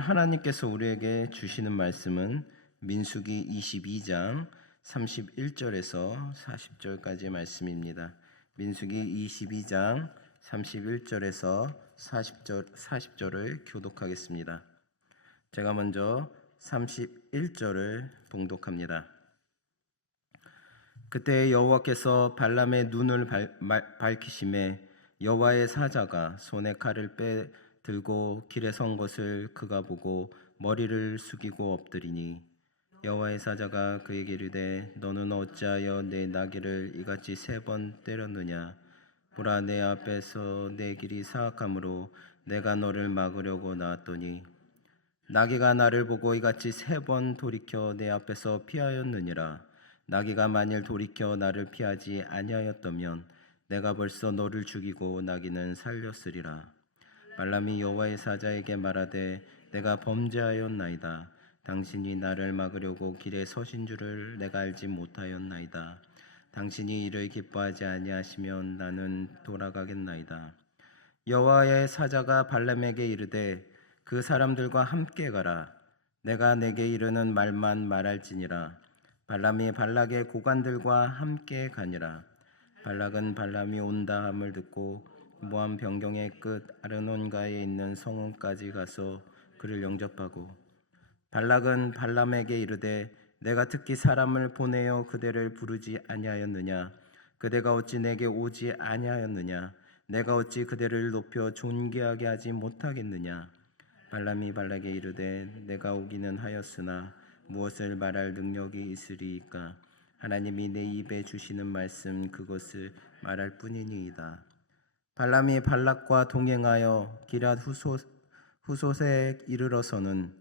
오늘 하나님께서 우리에게 주시는 말씀은 민수기 22장 31절에서 40절까지의 말씀입니다. 민수기 22장 31절에서 40절을 교독하겠습니다. 제가 먼저 31절을 봉독합니다. 그때 여호와께서 발람의 눈을 밝히심에 여호와의 사자가 손에 칼을 들고 길에 선 것을 그가 보고 머리를 숙이고 엎드리니 여호와의 사자가 그에게 이르되 너는 어찌하여 내 나귀를 이같이 3번 때렸느냐? 보라, 내 앞에서 내 길이 사악함으로 내가 너를 막으려고 나왔더니 나귀가 나를 보고 이같이 3번 돌이켜 내 앞에서 피하였느니라. 나귀가 만일 돌이켜 나를 피하지 아니하였다면 내가 벌써 너를 죽이고 나귀는 살렸으리라. 발람이 여호와의 사자에게 말하되 내가 범죄하였나이다. 당신이 나를 막으려고 길에 서신 줄을 내가 알지 못하였나이다. 당신이 이를 기뻐하지 아니하시면 나는 돌아가겠나이다. 여호와의 사자가 발람에게 이르되 그 사람들과 함께 가라. 내가 내게 이르는 말만 말할지니라. 발람이 발락의 고관들과 함께 가니라. 발락은 발람이 온다 함을 듣고 모압 변경의 끝 아르논가에 있는 성읍까지 가서 그를 영접하고 발락은 발람에게 이르되 내가 특히 사람을 보내어 그대를 부르지 아니하였느냐? 그대가 어찌 내게 오지 아니하였느냐? 내가 어찌 그대를 높여 존귀하게 하지 못하겠느냐? 발람이 발락에게 이르되 내가 오기는 하였으나 무엇을 말할 능력이 있으리이까? 하나님이 내 입에 주시는 말씀 그것을 말할 뿐이니이다. 발람이 발락과 동행하여 기랏 후솥에 이르러서는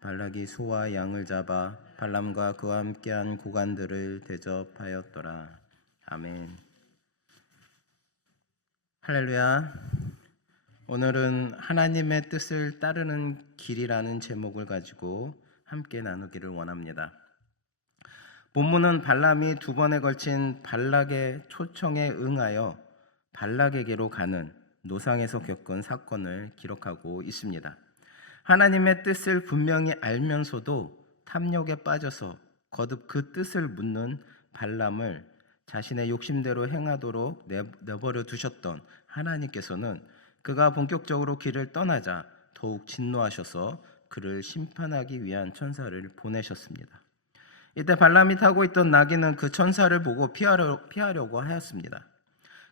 발락이 소와 양을 잡아 발람과 그와 함께한 고관들을 대접하였더라. 아멘. 할렐루야. 오늘은 하나님의 뜻을 따르는 길이라는 제목을 가지고 함께 나누기를 원합니다. 본문은 발람이 2번에 걸친 발락의 초청에 응하여 발락에게로 가는 노상에서 겪은 사건을 기록하고 있습니다. 하나님의 뜻을 분명히 알면서도 탐욕에 빠져서 거듭 그 뜻을 묻는 발람을 자신의 욕심대로 행하도록 내버려 두셨던 하나님께서는 그가 본격적으로 길을 떠나자 더욱 진노하셔서 그를 심판하기 위한 천사를 보내셨습니다. 이때 발람이 타고 있던 나귀는 그 천사를 보고 피하려고 하였습니다.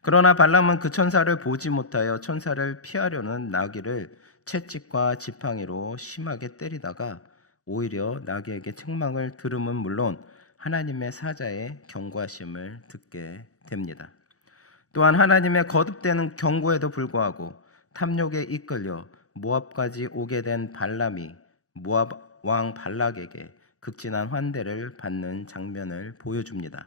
그러나 발람은 그 천사를 보지 못하여 천사를 피하려는 나귀를 채찍과 지팡이로 심하게 때리다가 오히려 나귀에게 책망을 들음은 물론 하나님의 사자의 경고하심을 듣게 됩니다. 또한 하나님의 거듭되는 경고에도 불구하고 탐욕에 이끌려 모압까지 오게 된 발람이 모압 왕 발락에게 극진한 환대를 받는 장면을 보여줍니다.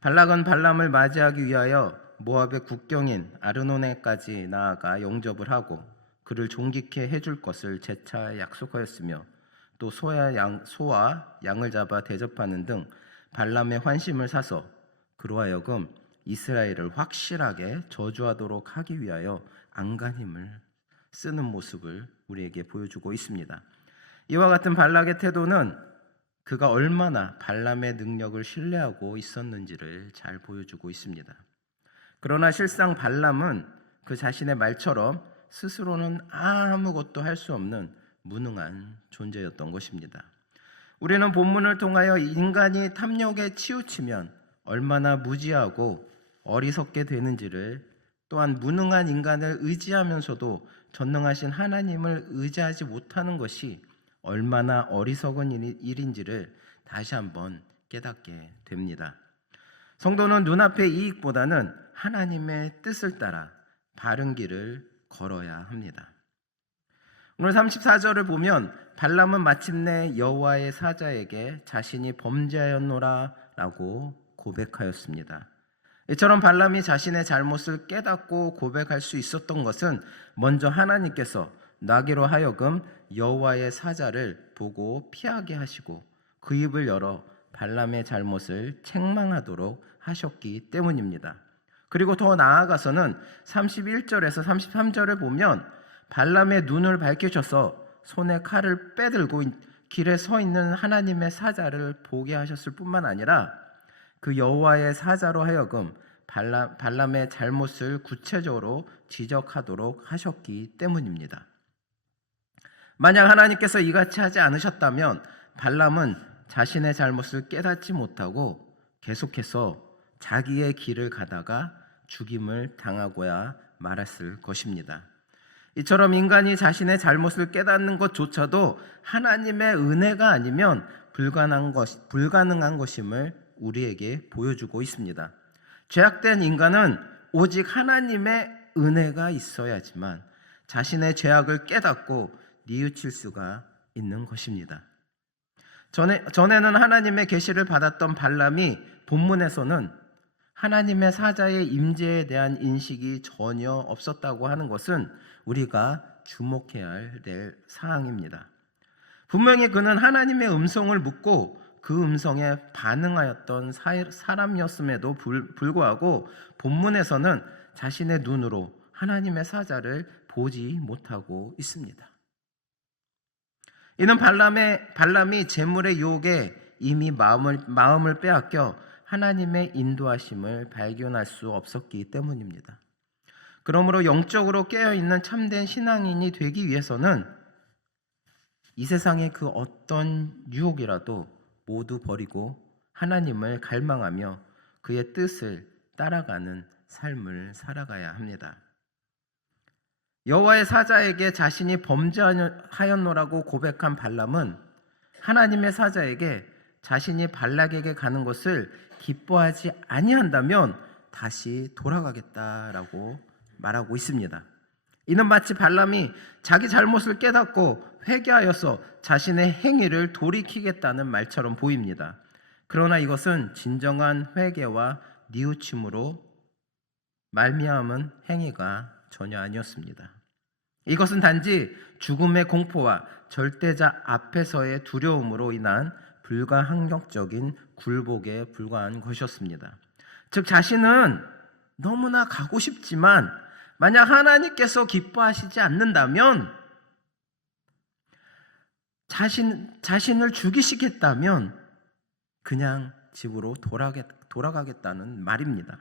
발락은 발람을 맞이하기 위하여 모압의 국경인 아르노네까지 나아가 영접을 하고 그를 존귀케 해줄 것을 재차 약속하였으며 또 소와 양을 잡아 대접하는 등 발람의 환심을 사서 그로 하여금 이스라엘을 확실하게 저주하도록 하기 위하여 안간힘을 쓰는 모습을 우리에게 보여주고 있습니다. 이와 같은 발락의 태도는 그가 얼마나 발람의 능력을 신뢰하고 있었는지를 잘 보여주고 있습니다. 그러나 실상 발람은 그 자신의 말처럼 스스로는 아무것도 할 수 없는 무능한 존재였던 것입니다. 우리는 본문을 통하여 인간이 탐욕에 치우치면 얼마나 무지하고 어리석게 되는지를, 또한 무능한 인간을 의지하면서도 전능하신 하나님을 의지하지 못하는 것이 얼마나 어리석은 일인지를 다시 한번 깨닫게 됩니다. 성도는 눈앞의 이익보다는 하나님의 뜻을 따라 바른 길을 걸어야 합니다. 오늘 34절을 보면 발람은 마침내 여호와의 사자에게 자신이 범죄하였노라 라고 고백하였습니다. 이처럼 발람이 자신의 잘못을 깨닫고 고백할 수 있었던 것은 먼저 하나님께서 나귀로 하여금 여호와의 사자를 보고 피하게 하시고 그 입을 열어 발람의 잘못을 책망하도록 하셨기 때문입니다. 그리고 더 나아가서는 31절에서 33절을 보면 발람의 눈을 밝히셔서 손에 칼을 빼들고 길에 서 있는 하나님의 사자를 보게 하셨을 뿐만 아니라 그 여호와의 사자로 하여금 발람의 잘못을 구체적으로 지적하도록 하셨기 때문입니다. 만약 하나님께서 이같이 하지 않으셨다면 발람은 자신의 잘못을 깨닫지 못하고 계속해서 자기의 길을 가다가 죽임을 당하고야 말았을 것입니다. 이처럼 인간이 자신의 잘못을 깨닫는 것조차도 하나님의 은혜가 아니면 불가능한 것임을 우리에게 보여주고 있습니다. 죄악된 인간은 오직 하나님의 은혜가 있어야지만 자신의 죄악을 깨닫고 뉘우칠 수가 있는 것입니다. 전에는 하나님의 계시를 받았던 발람이 본문에서는 하나님의 사자의 임재에 대한 인식이 전혀 없었다고 하는 것은 우리가 주목해야 될 사항입니다. 분명히 그는 하나님의 음성을 묻고 그 음성에 반응하였던 사람이었음에도 불구하고 본문에서는 자신의 눈으로 하나님의 사자를 보지 못하고 있습니다. 이는 발람이 재물의 유혹에 이미 마음을 빼앗겨 하나님의 인도하심을 발견할 수 없었기 때문입니다. 그러므로 영적으로 깨어있는 참된 신앙인이 되기 위해서는 이 세상의 그 어떤 유혹이라도 모두 버리고 하나님을 갈망하며 그의 뜻을 따라가는 삶을 살아가야 합니다. 여호와의 사자에게 자신이 범죄하였노라고 고백한 발람은 하나님의 사자에게 자신이 발락에게 가는 것을 기뻐하지 아니한다면 다시 돌아가겠다라고 말하고 있습니다. 이는 마치 발람이 자기 잘못을 깨닫고 회개하여서 자신의 행위를 돌이키겠다는 말처럼 보입니다. 그러나 이것은 진정한 회개와 뉘우침으로 말미암은 행위가 전혀 아니었습니다. 이것은 단지 죽음의 공포와 절대자 앞에서의 두려움으로 인한 불가항력적인 굴복에 불과한 것이었습니다. 즉 자신은 너무나 가고 싶지만 만약 하나님께서 기뻐하시지 않는다면 자신을 죽이시겠다면 그냥 집으로 돌아가겠다는 말입니다.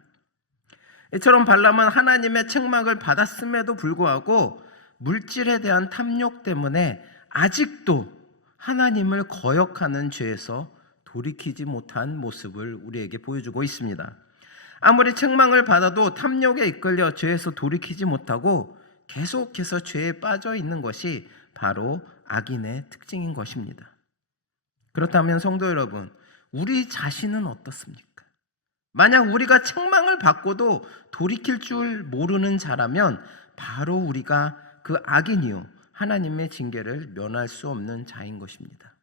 이처럼 발람은 하나님의 책망을 받았음에도 불구하고 물질에 대한 탐욕 때문에 아직도 하나님을 거역하는 죄에서 돌이키지 못한 모습을 우리에게 보여주고 있습니다. 아무리 책망을 받아도 탐욕에 이끌려 죄에서 돌이키지 못하고 계속해서 죄에 빠져 있는 것이 바로 악인의 특징인 것입니다. 그렇다면 성도 여러분, 우리 자신은 어떻습니까? 만약 우리가 책망을 받고도 돌이킬 줄 모르는 자라면 바로 우리가 그 악인이요 하나님의 징계를 면할 수 없는 자인 것입니다.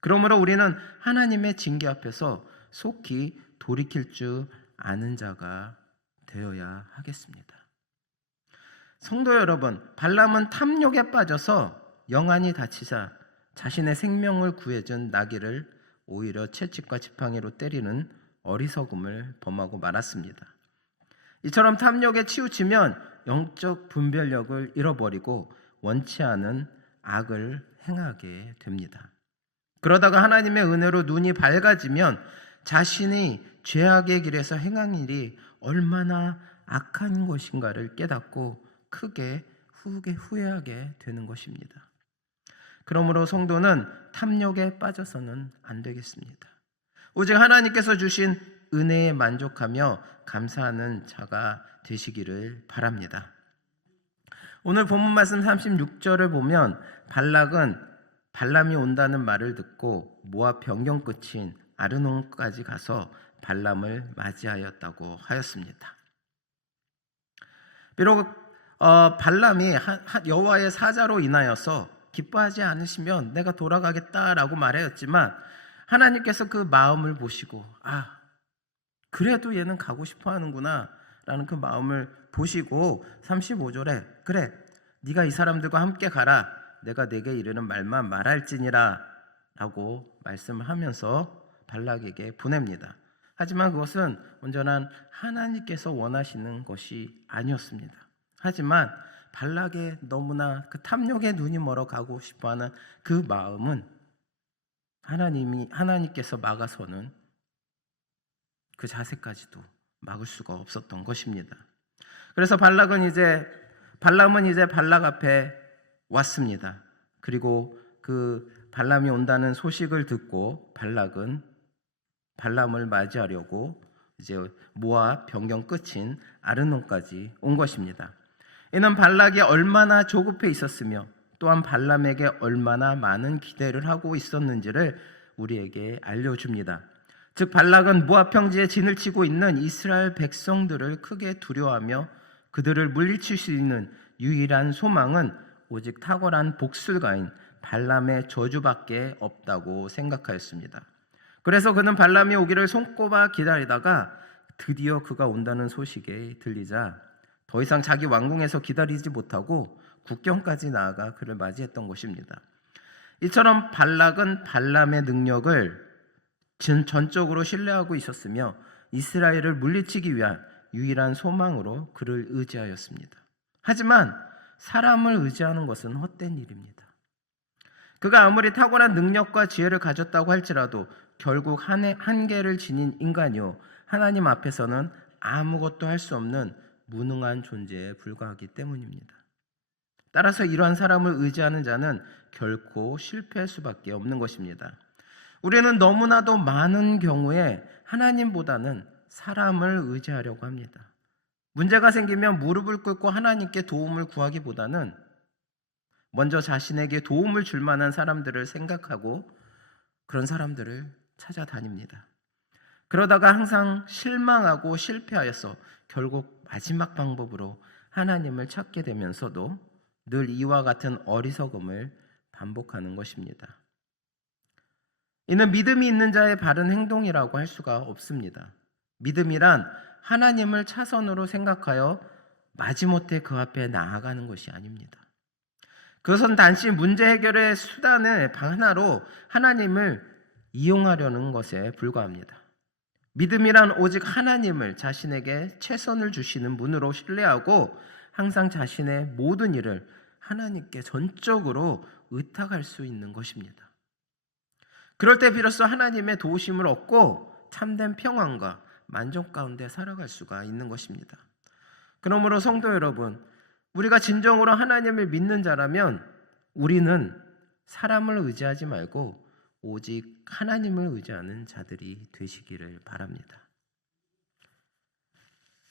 그러므로 우리는 하나님의 징계 앞에서 속히 돌이킬 줄 아는 자가 되어야 하겠습니다. 성도 여러분, 발람은 탐욕에 빠져서 영안이 다치자 자신의 생명을 구해준 나귀를 오히려 채찍과 지팡이로 때리는 어리석음을 범하고 말았습니다. 이처럼 탐욕에 치우치면 영적 분별력을 잃어버리고 원치 않은 악을 행하게 됩니다. 그러다가 하나님의 은혜로 눈이 밝아지면 자신이 죄악의 길에서 행한 일이 얼마나 악한 것인가를 깨닫고 크게 후회하게 되는 것입니다. 그러므로 성도는 탐욕에 빠져서는 안 되겠습니다. 오직 하나님께서 주신 은혜에 만족하며 감사하는 자가 되시기를 바랍니다. 오늘 본문 말씀 36절을 보면 발람이 온다는 말을 듣고 모압 변경 끝인 아르논까지 가서 발람을 맞이하였다고 하였습니다. 비록 발람이 여호와의 사자로 인하여서 기뻐하지 않으시면 내가 돌아가겠다라고 말하였지만 하나님께서 그 마음을 보시고 그래도 얘는 가고 싶어 하는구나 라는 그 마음을 보시고 35절에 그래 네가 이 사람들과 함께 가라 내가 네게 이르는 말만 말할지니라 라고 말씀을 하면서 발락에게 보냅니다. 하지만 그것은 온전한 하나님께서 원하시는 것이 아니었습니다. 하지만 발락의 너무나 그 탐욕의 눈이 멀어가고 싶어하는 그 마음은 하나님께서 막아서는 그 자세까지도 막을 수가 없었던 것입니다. 그래서 발람은 이제 발락 앞에 왔습니다. 그리고 그 발람이 온다는 소식을 듣고 발락은 발람을 맞이하려고 이제 모압 변경 끝인 아르논까지 온 것입니다. 이는 발락이 얼마나 조급해 있었으며 또한 발람에게 얼마나 많은 기대를 하고 있었는지를 우리에게 알려줍니다. 즉 발락은 모압 평지에 진을 치고 있는 이스라엘 백성들을 크게 두려워하며 그들을 물리칠 수 있는 유일한 소망은 오직 탁월한 복술가인 발람의 저주밖에 없다고 생각하였습니다. 그래서 그는 발람이 오기를 손꼽아 기다리다가 드디어 그가 온다는 소식이 들리자 더 이상 자기 왕궁에서 기다리지 못하고 국경까지 나아가 그를 맞이했던 것입니다. 이처럼 발락은 발람의 능력을 전적으로 신뢰하고 있었으며 이스라엘을 물리치기 위한 유일한 소망으로 그를 의지하였습니다. 하지만 사람을 의지하는 것은 헛된 일입니다. 그가 아무리 탁월한 능력과 지혜를 가졌다고 할지라도 결국 한계를 지닌 인간이요 하나님 앞에서는 아무것도 할 수 없는 무능한 존재에 불과하기 때문입니다. 따라서 이러한 사람을 의지하는 자는 결코 실패할 수밖에 없는 것입니다. 우리는 너무나도 많은 경우에 하나님보다는 사람을 의지하려고 합니다. 문제가 생기면 무릎을 꿇고 하나님께 도움을 구하기보다는 먼저 자신에게 도움을 줄 만한 사람들을 생각하고 그런 사람들을 찾아다닙니다. 그러다가 항상 실망하고 실패하여서 결국 마지막 방법으로 하나님을 찾게 되면서도 늘 이와 같은 어리석음을 반복하는 것입니다. 이는 믿음이 있는 자의 바른 행동이라고 할 수가 없습니다. 믿음이란 하나님을 차선으로 생각하여 마지못해 그 앞에 나아가는 것이 아닙니다. 그것은 단지 문제 해결의 수단의 하나로 하나님을 이용하려는 것에 불과합니다. 믿음이란 오직 하나님을 자신에게 최선을 주시는 분으로 신뢰하고 항상 자신의 모든 일을 하나님께 전적으로 의탁할 수 있는 것입니다. 그럴 때 비로소 하나님의 도우심을 얻고 참된 평안과 만족 가운데 살아갈 수가 있는 것입니다. 그러므로 성도 여러분, 우리가 진정으로 하나님을 믿는 자라면 우리는 사람을 의지하지 말고 오직 하나님을 의지하는 자들이 되시기를 바랍니다.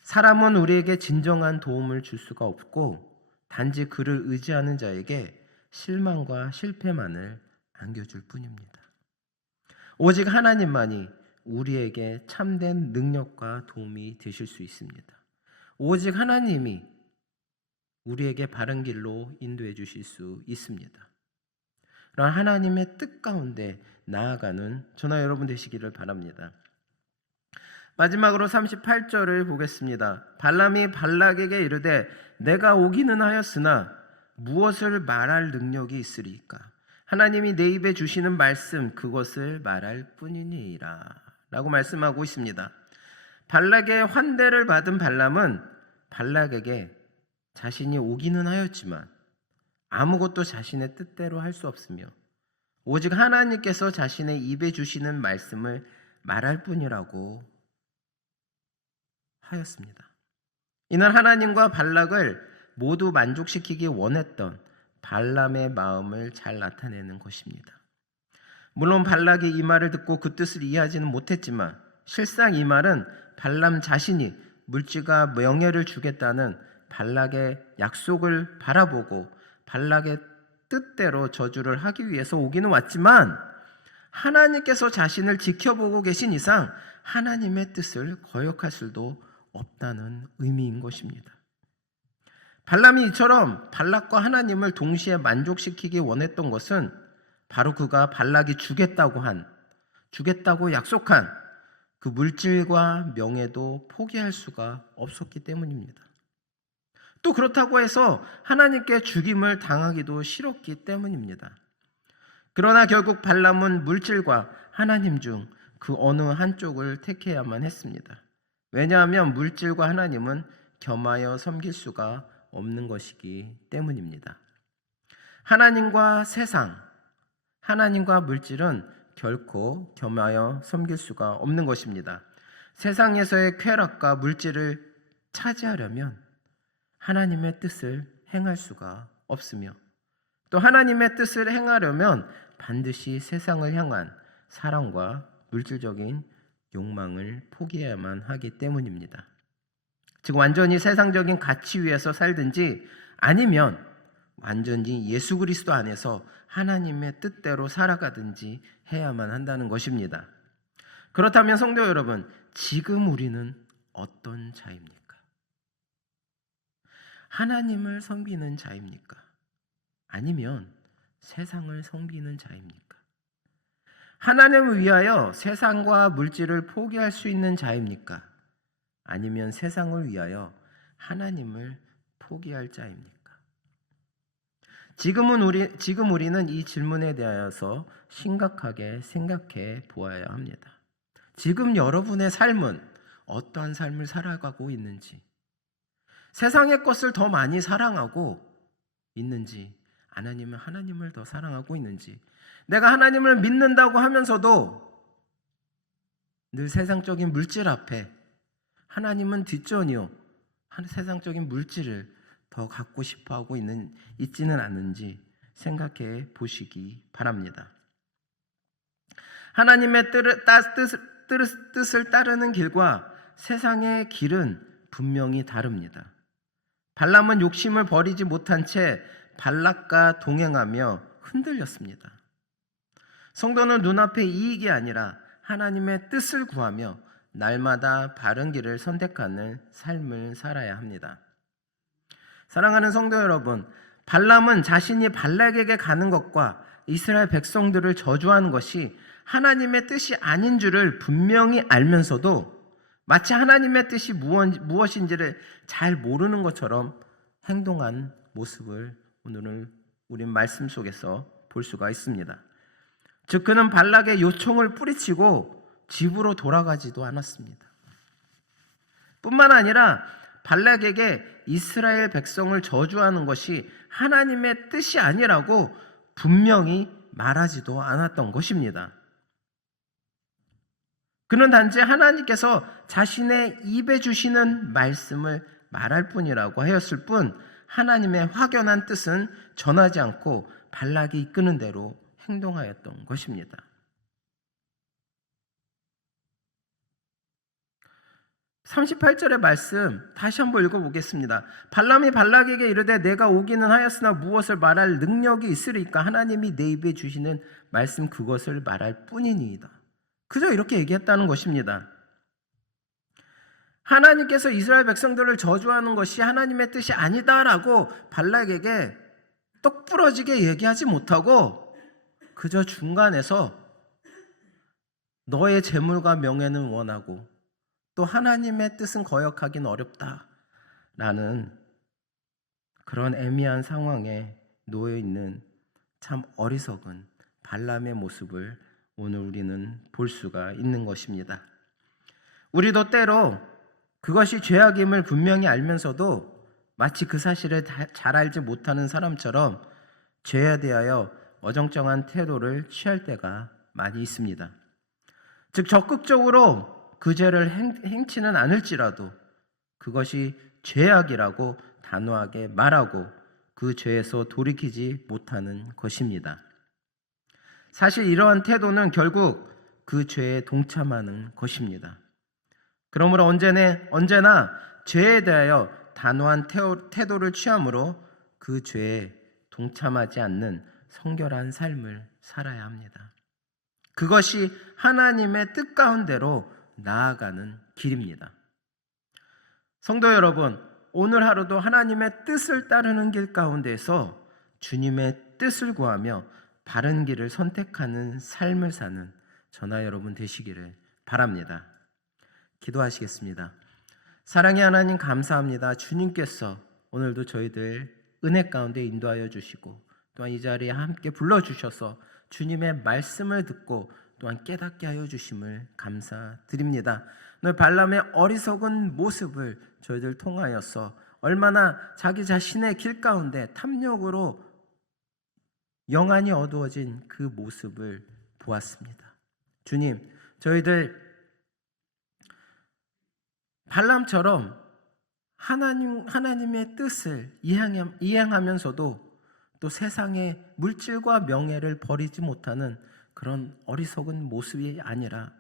사람은 우리에게 진정한 도움을 줄 수가 없고 단지 그를 의지하는 자에게 실망과 실패만을 안겨줄 뿐입니다. 오직 하나님만이 우리에게 참된 능력과 도움이 되실 수 있습니다. 오직 하나님이 우리에게 바른 길로 인도해 주실 수 있습니다. 그런 하나님의 뜻 가운데 나아가는 저나 여러분 되시기를 바랍니다. 마지막으로 38절을 보겠습니다. 발람이 발락에게 이르되 내가 오기는 하였으나 무엇을 말할 능력이 있으리까? 하나님이 내 입에 주시는 말씀 그것을 말할 뿐이니라 라고 말씀하고 있습니다. 발락의 환대를 받은 발람은 발락에게 자신이 오기는 하였지만 아무것도 자신의 뜻대로 할 수 없으며 오직 하나님께서 자신의 입에 주시는 말씀을 말할 뿐이라고 하였습니다. 이는 하나님과 발락을 모두 만족시키기 원했던 발람의 마음을 잘 나타내는 것입니다. 물론 발락이 이 말을 듣고 그 뜻을 이해하지는 못했지만 실상 이 말은 발람 자신이 물질과 명예를 주겠다는 발락의 약속을 바라보고 발락의 뜻대로 저주를 하기 위해서 오기는 왔지만 하나님께서 자신을 지켜보고 계신 이상 하나님의 뜻을 거역할 수도 없다는 의미인 것입니다. 발람이 이처럼 발락과 하나님을 동시에 만족시키기 원했던 것은 바로 그가 발락이 주겠다고 약속한 그 물질과 명예도 포기할 수가 없었기 때문입니다. 또 그렇다고 해서 하나님께 죽임을 당하기도 싫었기 때문입니다. 그러나 결국 발람은 물질과 하나님 중 그 어느 한쪽을 택해야만 했습니다. 왜냐하면 물질과 하나님은 겸하여 섬길 수가 없는 것이기 때문입니다. 하나님과 세상, 하나님과 물질은 결코 겸하여 섬길 수가 없는 것입니다. 세상에서의 쾌락과 물질을 차지하려면 하나님의 뜻을 행할 수가 없으며, 또 하나님의 뜻을 행하려면 반드시 세상을 향한 사랑과 물질적인 욕망을 포기해야만 하기 때문입니다. 즉 완전히 세상적인 가치 위에서 살든지 아니면 완전히 예수 그리스도 안에서 하나님의 뜻대로 살아가든지 해야만 한다는 것입니다. 그렇다면 성도 여러분, 지금 우리는 어떤 자입니까? 하나님을 섬기는 자입니까? 아니면 세상을 섬기는 자입니까? 하나님을 위하여 세상과 물질을 포기할 수 있는 자입니까? 아니면 세상을 위하여 하나님을 포기할 자입니까? 지금 우리는 이 질문에 대하여서 심각하게 생각해 보아야 합니다. 지금 여러분의 삶은 어떠한 삶을 살아가고 있는지, 세상의 것을 더 많이 사랑하고 있는지, 아니면 하나님을 더 사랑하고 있는지, 내가 하나님을 믿는다고 하면서도 늘 세상적인 물질 앞에 하나님은 뒷전이요, 세상적인 물질을 더 갖고 싶어하고 있지는 않은지 생각해 보시기 바랍니다. 하나님의 뜻을 따르는 길과 세상의 길은 분명히 다릅니다. 발람은 욕심을 버리지 못한 채 발락과 동행하며 흔들렸습니다. 성도는 눈앞의 이익이 아니라 하나님의 뜻을 구하며 날마다 바른 길을 선택하는 삶을 살아야 합니다. 사랑하는 성도 여러분, 발람은 자신이 발락에게 가는 것과 이스라엘 백성들을 저주하는 것이 하나님의 뜻이 아닌 줄을 분명히 알면서도 마치 하나님의 뜻이 무엇인지를 잘 모르는 것처럼 행동한 모습을 오늘 우린 말씀 속에서 볼 수가 있습니다. 즉 그는 발락의 요청을 뿌리치고 집으로 돌아가지도 않았습니다. 뿐만 아니라 발락에게 이스라엘 백성을 저주하는 것이 하나님의 뜻이 아니라고 분명히 말하지도 않았던 것입니다. 그는 단지 하나님께서 자신의 입에 주시는 말씀을 말할 뿐이라고 하였을 뿐 하나님의 확연한 뜻은 전하지 않고 발락이 이끄는 대로 행동하였던 것입니다. 38절의 말씀 다시 한번 읽어보겠습니다. 발람이 발락에게 이르되 내가 오기는 하였으나 무엇을 말할 능력이 있으리까? 하나님이 내 입에 주시는 말씀 그것을 말할 뿐이니이다. 그저 이렇게 얘기했다는 것입니다. 하나님께서 이스라엘 백성들을 저주하는 것이 하나님의 뜻이 아니다라고 발락에게 똑부러지게 얘기하지 못하고 그저 중간에서 너의 재물과 명예는 원하고 또 하나님의 뜻은 거역하기는 어렵다라는 그런 애매한 상황에 놓여 있는 참 어리석은 발람의 모습을 오늘 우리는 볼 수가 있는 것입니다. 우리도 때로 그것이 죄악임을 분명히 알면서도 마치 그 사실을 잘 알지 못하는 사람처럼 죄에 대하여 어정쩡한 태도를 취할 때가 많이 있습니다. 즉 적극적으로 그 죄를 행치는 않을지라도 그것이 죄악이라고 단호하게 말하고 그 죄에서 돌이키지 못하는 것입니다. 사실 이러한 태도는 결국 그 죄에 동참하는 것입니다. 그러므로 언제나 죄에 대하여 단호한 태도를 취함으로 그 죄에 동참하지 않는 성결한 삶을 살아야 합니다. 그것이 하나님의 뜻 가운데로 나아가는 길입니다. 성도 여러분, 오늘 하루도 하나님의 뜻을 따르는 길 가운데서 주님의 뜻을 구하며 바른 길을 선택하는 삶을 사는 저나 여러분 되시기를 바랍니다. 기도하시겠습니다. 사랑의 하나님 감사합니다. 주님께서 오늘도 저희들 은혜 가운데 인도하여 주시고 또한 이 자리에 함께 불러주셔서 주님의 말씀을 듣고 또한 깨닫게 하여 주심을 감사드립니다. 오늘 발람의 어리석은 모습을 저희들 통하여서 얼마나 자기 자신의 길 가운데 탐욕으로 영안이 어두워진 그 모습을 보았습니다. 주님, 저희들 발람처럼 하나님의 뜻을 이행하면서도 또 세상의 물질과 명예를 버리지 못하는 그런 어리석은 모습이 아니라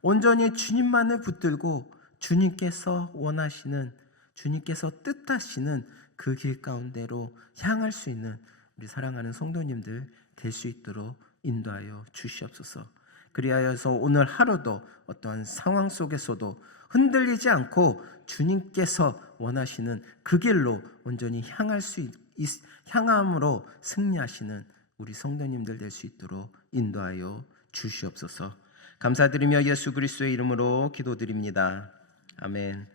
온전히 주님만을 붙들고 주님께서 원하시는, 주님께서 뜻하시는 그 길 가운데로 향할 수 있는 우리 사랑하는 성도님들 될 수 있도록 인도하여 주시옵소서. 그리하여서 오늘 하루도 어떠한 상황 속에서도 흔들리지 않고 주님께서 원하시는 그 길로 온전히 향함으로 승리하시는 우리 성도님들 될 수 있도록 인도하여 주시옵소서. 감사드리며 예수 그리스도의 이름으로 기도드립니다. 아멘.